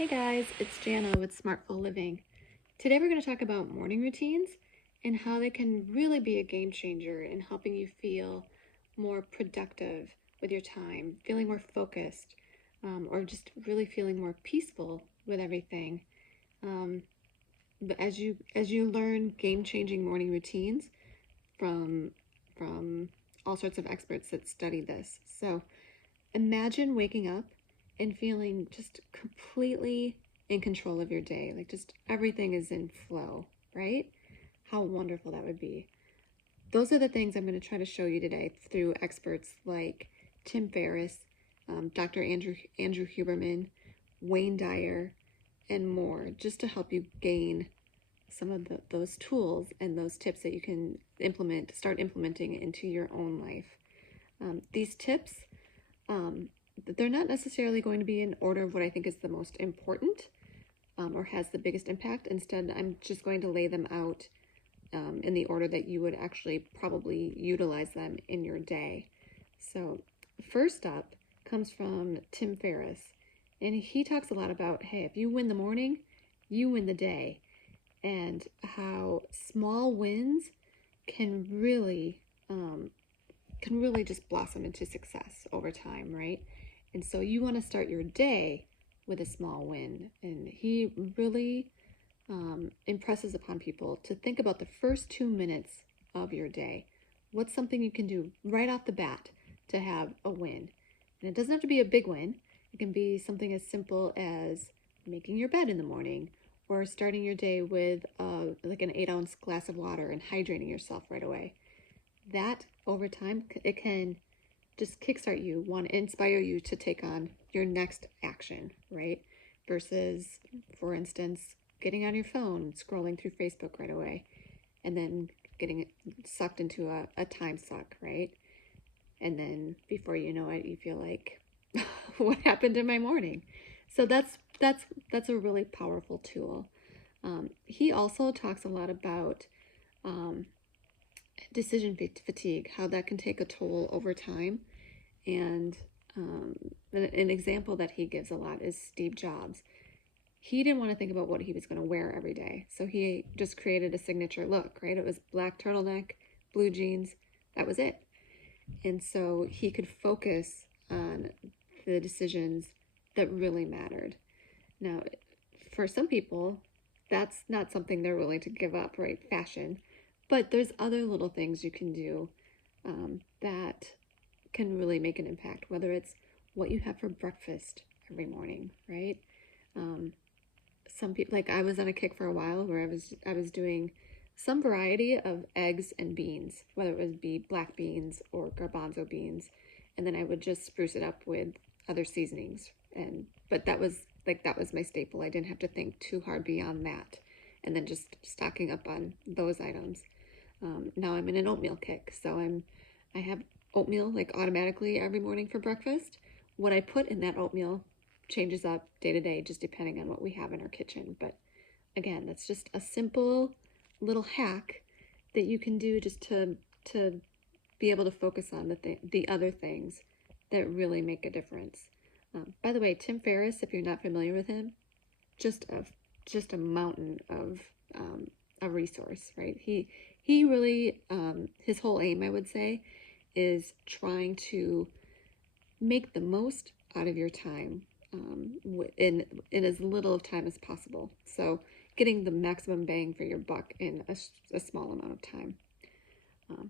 Hey guys, it's Jana with Smartful Living. Today we're going to talk about morning routines and how they can really be a game changer in helping you feel more productive with your time, feeling more focused, or just really feeling more peaceful with everything. But as you learn game-changing morning routines from all sorts of experts that study this. So imagine waking up and feeling just completely in control of your day. Like just everything is in flow, right? How wonderful that would be. Those are the things I'm going to try to show you today through experts like Tim Ferriss, Dr. Andrew Huberman, Wayne Dyer, and more, just to help you gain some of those tools and those tips that you can start implementing into your own life. These tips, they're not necessarily going to be in order of what I think is the most important or has the biggest impact. Instead, I'm just going to lay them out in the order that you would actually probably utilize them in your day. So first up comes from Tim Ferriss, and he talks a lot about, hey, if you win the morning, you win the day, and how small wins can really just blossom into success over time, right? And so you want to start your day with a small win. And he really impresses upon people to think about the first 2 minutes of your day. What's something you can do right off the bat to have a win? And it doesn't have to be a big win. It can be something as simple as making your bed in the morning, or starting your day with like an 8-ounce glass of water and hydrating yourself right away. That over time, it can just kickstart you, want to inspire you to take on your next action, right? Versus, for instance, getting on your phone, scrolling through Facebook right away, and then getting sucked into a time suck, right? And then before you know it, you feel like, what happened in my morning? So that's a really powerful tool. He also talks a lot about decision fatigue, how that can take a toll over time. And an example that he gives a lot is Steve Jobs. He didn't want to think about what he was going to wear every day. So he just created a signature look, right? It was black turtleneck, blue jeans. That was it. And so he could focus on the decisions that really mattered. Now, for some people, that's not something they're willing to give up, right? Fashion. But there's other little things you can do that can really make an impact, whether it's what you have for breakfast every morning, right? Some people, like I was on a kick for a while where I was doing some variety of eggs and beans, whether it would be black beans or garbanzo beans, and then I would just spruce it up with other seasonings. But that was my staple. I didn't have to think too hard beyond that, and then just stocking up on those items. Now I'm in an oatmeal kick, so I have oatmeal like automatically every morning for breakfast. What I put in that oatmeal changes up day to day, just depending on what we have in our kitchen. But again, that's just a simple little hack that you can do just to be able to focus on the other things that really make a difference. By the way, Tim Ferriss, if you're not familiar with him, just a mountain of a resource, right? He really his whole aim, I would say, is trying to make the most out of your time in as little of time as possible. So getting the maximum bang for your buck in a small amount of time.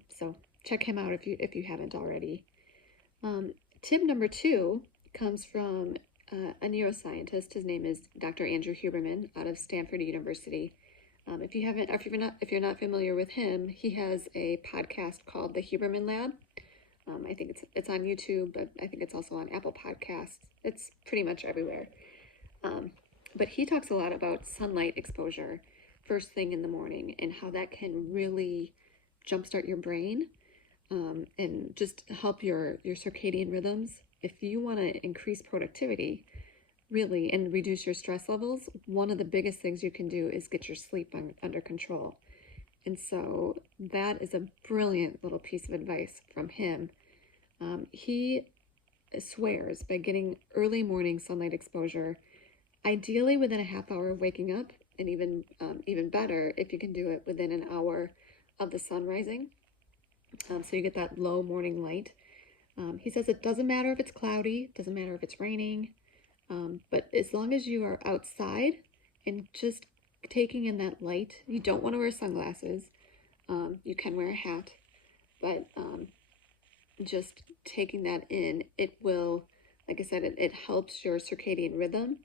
So check him out if you haven't already. Tip number 2 comes from a neuroscientist. His name is Dr. Andrew Huberman out of Stanford University. If you're not familiar with him, he has a podcast called the Huberman Lab. I think it's on YouTube, but I think it's also on Apple Podcasts. It's pretty much everywhere. But he talks a lot about sunlight exposure first thing in the morning and how that can really jumpstart your brain and just help your circadian rhythms. If you want to increase productivity, really, and reduce your stress levels, one of the biggest things you can do is get your sleep under control. And so that is a brilliant little piece of advice from him. He swears by getting early morning sunlight exposure ideally within a half hour of waking up, and even better if you can do it within an hour of the sun rising, so you get that low morning light. He says it doesn't matter if it's cloudy, doesn't matter if it's raining, but as long as you are outside and just taking in that light, you don't want to wear sunglasses. You can wear a hat, but just taking that in, it will, like I said, it helps your circadian rhythm,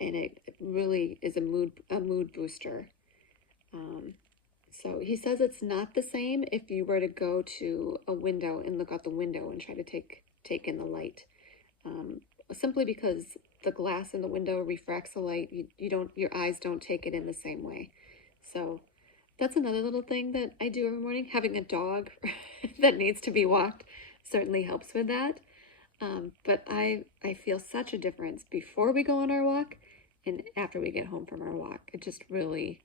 and it really is a mood booster. So he says it's not the same if you were to go to a window and look out the window and try to take in the light, simply because the glass in the window refracts the light. Your eyes don't take it in the same way. So that's another little thing that I do every morning. Having a dog that needs to be walked certainly helps with that. But I feel such a difference before we go on our walk and after we get home from our walk. It just really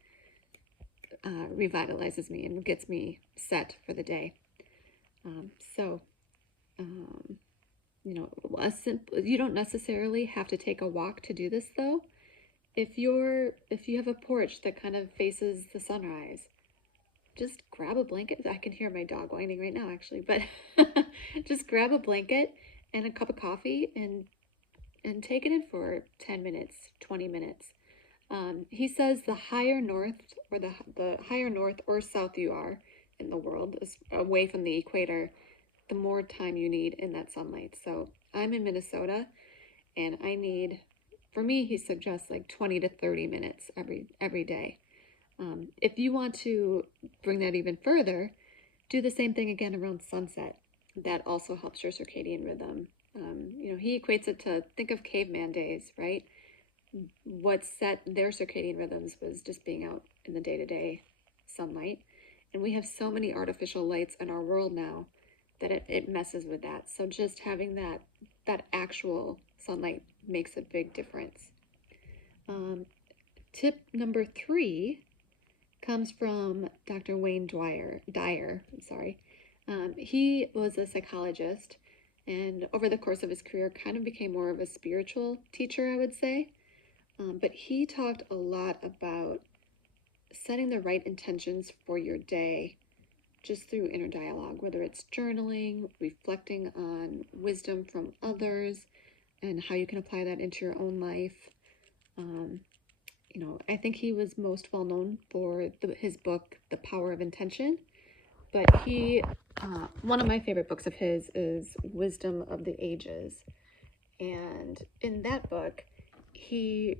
revitalizes me and gets me set for the day. You don't necessarily have to take a walk to do this, though. If you have a porch that kind of faces the sunrise, just grab a blanket. I can hear my dog whining right now, actually, but just grab a blanket and a cup of coffee and take it in for 10 minutes, 20 minutes. He says the higher north or south you are in the world, away from the equator, the more time you need in that sunlight. So I'm in Minnesota, and for me, he suggests like 20 to 30 minutes every day. If you want to bring that even further, do the same thing again around sunset. That also helps your circadian rhythm. He equates it to, think of caveman days, right? What set their circadian rhythms was just being out in the day-to-day sunlight. And we have so many artificial lights in our world now that it messes with that. So just having that actual sunlight makes a big difference. Tip number 3 comes from Dr. Wayne Dyer. He was a psychologist, and over the course of his career kind of became more of a spiritual teacher, I would say. But he talked a lot about setting the right intentions for your day just through inner dialogue, whether it's journaling, reflecting on wisdom from others, and how you can apply that into your own life. I think he was most well known for his book, The Power of Intention. But one of my favorite books of his is Wisdom of the Ages. And in that book, he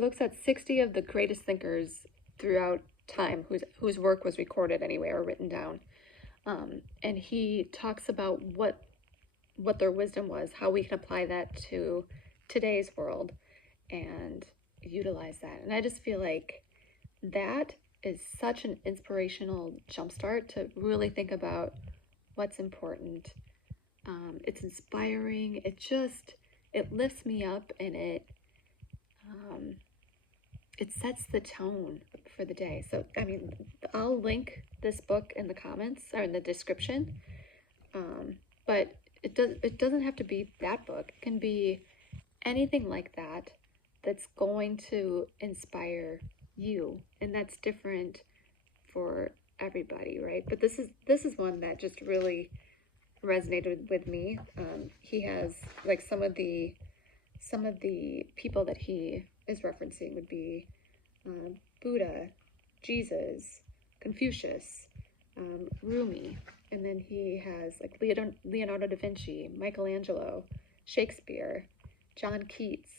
looks at 60 of the greatest thinkers throughout time whose work was recorded anyway or written down. And he talks about what their wisdom was, how we can apply that to today's world and utilize that. And I just feel like that is such an inspirational jumpstart to really think about what's important. It's inspiring. It lifts me up, and it sets the tone for the day. So, I'll link this book in the comments or in the description. But it doesn't have to be that book. It can be anything like that that's going to inspire you, and that's different for everybody, right? But this is one that just really resonated with me. He has like some of the people that he is referencing would be Buddha, Jesus, Confucius, Rumi, and then he has like Leonardo da Vinci, Michelangelo, Shakespeare, John Keats,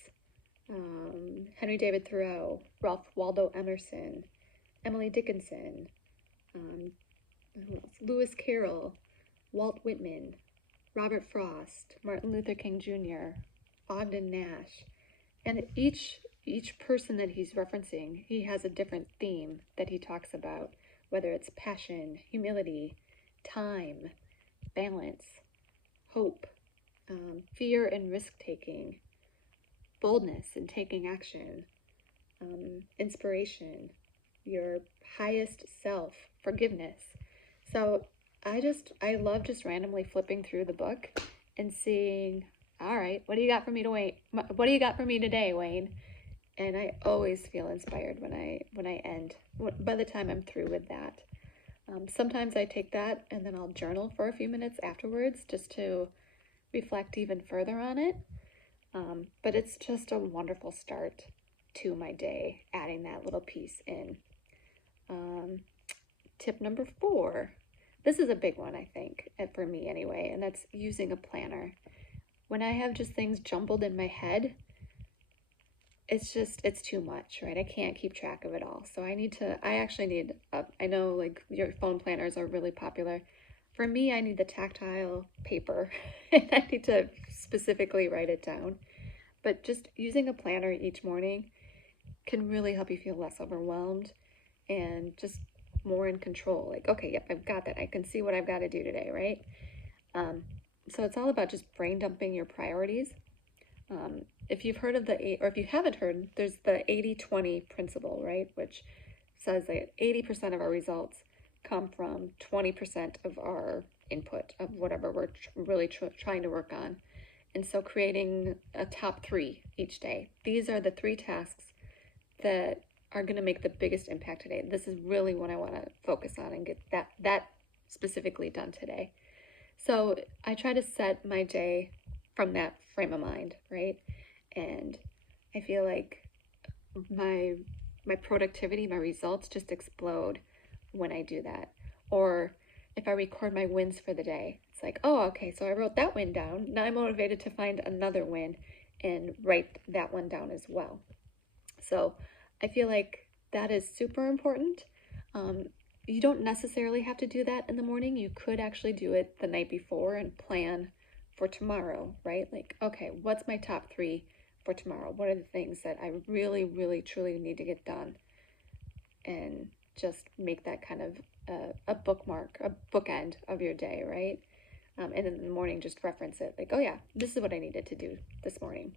Henry David Thoreau, Ralph Waldo Emerson, Emily Dickinson, Lewis Carroll, Walt Whitman, Robert Frost, Martin Luther King Jr., Ogden Nash. And each person that he's referencing, he has a different theme that he talks about, whether it's passion, humility, time, balance, hope, fear and risk-taking, boldness and taking action, inspiration, your highest self, forgiveness. So I love just randomly flipping through the book and seeing, all right, what do you got for me today, Wayne? And I always feel inspired when I end, by the time I'm through with that. Sometimes I take that and then I'll journal for a few minutes afterwards just to reflect even further on it. But it's just a wonderful start to my day, adding that little piece in. Tip number 4. This is a big one, I think, for me anyway, and that's using a planner. When I have just things jumbled in my head, it's too much, right? I can't keep track of it all. So I actually need, I know like your phone planners are really popular. For me, I need the tactile paper and I need to specifically write it down. But just using a planner each morning can really help you feel less overwhelmed and just more in control. Like, okay, yep, I've got that. I can see what I've got to do today, right? So it's all about just brain dumping your priorities. If you've heard of or if you haven't heard, there's the 80-20 principle, right? Which says that 80% of our results come from 20% of our input of whatever we're really trying to work on. And so creating a top 3 each day. These are the 3 tasks that are going to make the biggest impact today. This is really what I want to focus on and get that specifically done today. So I try to set my day from that frame of mind, right? And I feel like my productivity, my results just explode when I do that. Or if I record my wins for the day, it's like, oh, okay, so I wrote that win down. Now I'm motivated to find another win and write that one down as well. So I feel like that is super important. You don't necessarily have to do that in the morning. You could actually do it the night before and plan for tomorrow, right? Like, okay, what's my top 3 for tomorrow? What are the things that I really, really, truly need to get done? And just make that kind of a bookmark, a bookend of your day, right? And in the morning, just reference it. Like, oh yeah, this is what I needed to do this morning.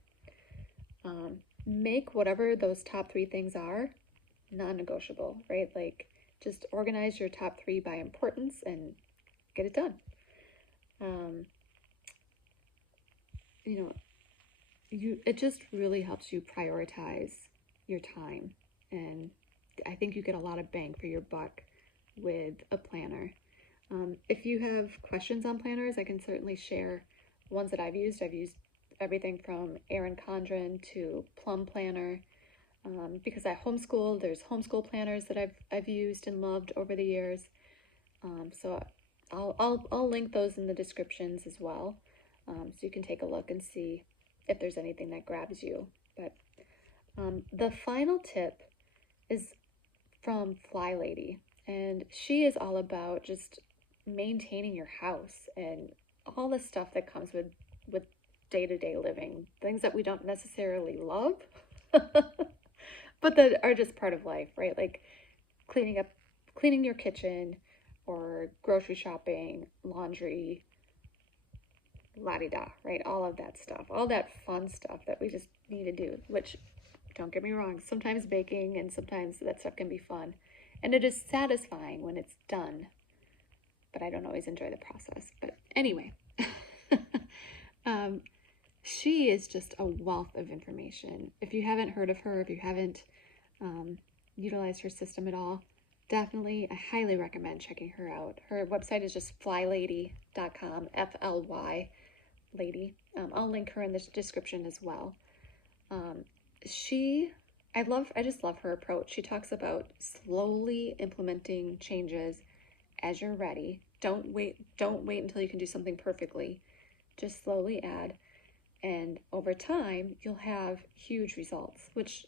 Make whatever those top 3 things are non-negotiable, right? Like, just organize your top 3 by importance and get it done. It just really helps you prioritize your time, and I think you get a lot of bang for your buck with a planner. If you have questions on planners, I can certainly share ones that I've used. I've used everything from Erin Condren to Plum Planner. Because I homeschool, there's homeschool planners that I've used and loved over the years. So I'll link those in the descriptions as well, so you can take a look and see if there's anything that grabs you. But the final tip is from FlyLady, and she is all about just maintaining your house and all the stuff that comes with day-to-day living, things that we don't necessarily love. But that are just part of life, right? Like cleaning your kitchen, or grocery shopping, laundry, la-di-da, right? All of that stuff, all that fun stuff that we just need to do, which, don't get me wrong, sometimes baking and sometimes that stuff can be fun. And it is satisfying when it's done, but I don't always enjoy the process. But anyway, she is just a wealth of information. If you haven't heard of her, if you haven't utilized her system at all, definitely, I highly recommend checking her out. Her website is just flylady.com, F-L-Y, lady. I'll link her in the description as well. I just love her approach. She talks about slowly implementing changes as you're ready. Don't wait until you can do something perfectly. Just slowly add. And over time, you'll have huge results, which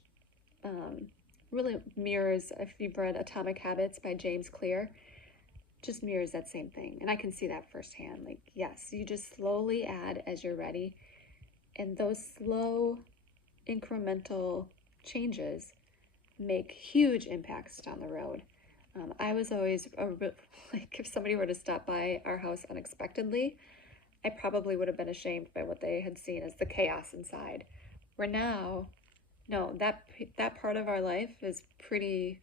really mirrors, if you've read Atomic Habits by James Clear, just mirrors that same thing. And I can see that firsthand. Like, yes, you just slowly add as you're ready. And those slow, incremental changes make huge impacts down the road. I was always, like, if somebody were to stop by our house unexpectedly, I probably would have been ashamed by what they had seen as the chaos inside. Where now, no, that part of our life is pretty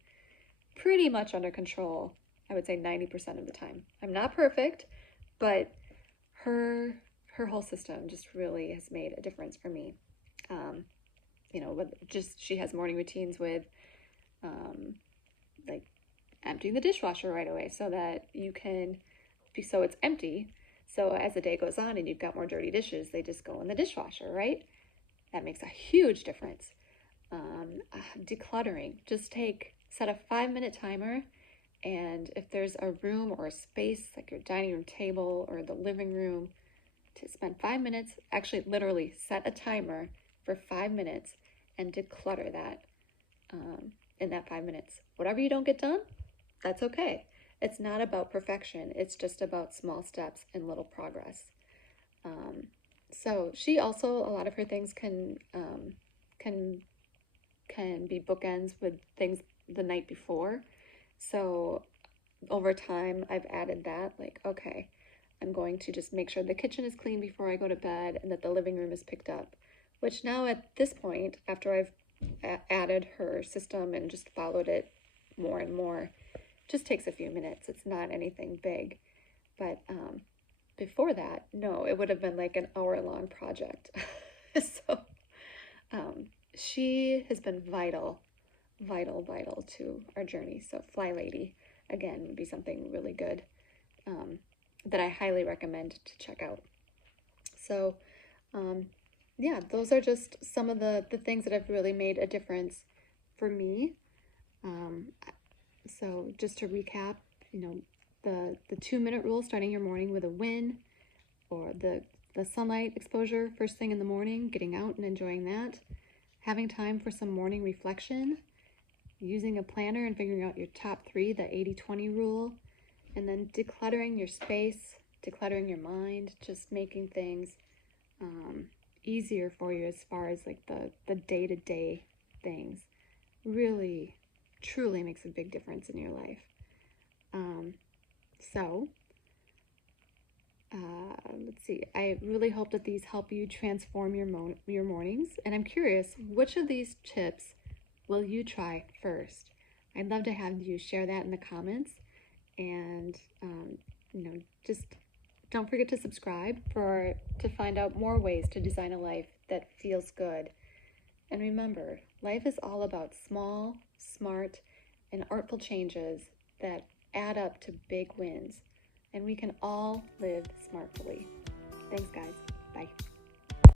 much under control. I would say 90% of the time. I'm not perfect, but her whole system just really has made a difference for me. just she has morning routines with like emptying the dishwasher right away so that so it's empty. So as the day goes on and you've got more dirty dishes, they just go in the dishwasher, right? That makes a huge difference. Decluttering, just set a 5-minute timer, and if there's a room or a space like your dining room table or the living room, to spend 5 minutes, actually literally set a timer for 5 minutes and declutter that in that 5 minutes. Whatever you don't get done, that's okay. It's not about perfection. It's just about small steps and little progress. So she also, a lot of her things can be bookends with things the night before. So over time, I've added that, like, okay, I'm going to just make sure the kitchen is clean before I go to bed and that the living room is picked up, which now at this point, after I've added her system and just followed it more and more, just takes a few minutes. It's not anything big. But before that, no, it would have been like an hour-long project. So she has been vital to our journey. So FlyLady, again, would be something really good that I highly recommend to check out. So yeah, those are just some of the things that have really made a difference for me. So just to recap, the 2-minute rule, starting your morning with a win, or the sunlight exposure first thing in the morning, getting out and enjoying that, having time for some morning reflection, using a planner and figuring out your top 3, the 80-20 rule, and then decluttering your space, decluttering your mind, just making things easier for you as far as like the day-to-day things really truly makes a big difference in your life. Let's see. I really hope that these help you transform your mornings. And I'm curious, which of these tips will you try first? I'd love to have you share that in the comments. And, just don't forget to subscribe to find out more ways to design a life that feels good. And remember, life is all about small, smart, and artful changes that add up to big wins. And we can all live smartfully. Thanks, guys. Bye.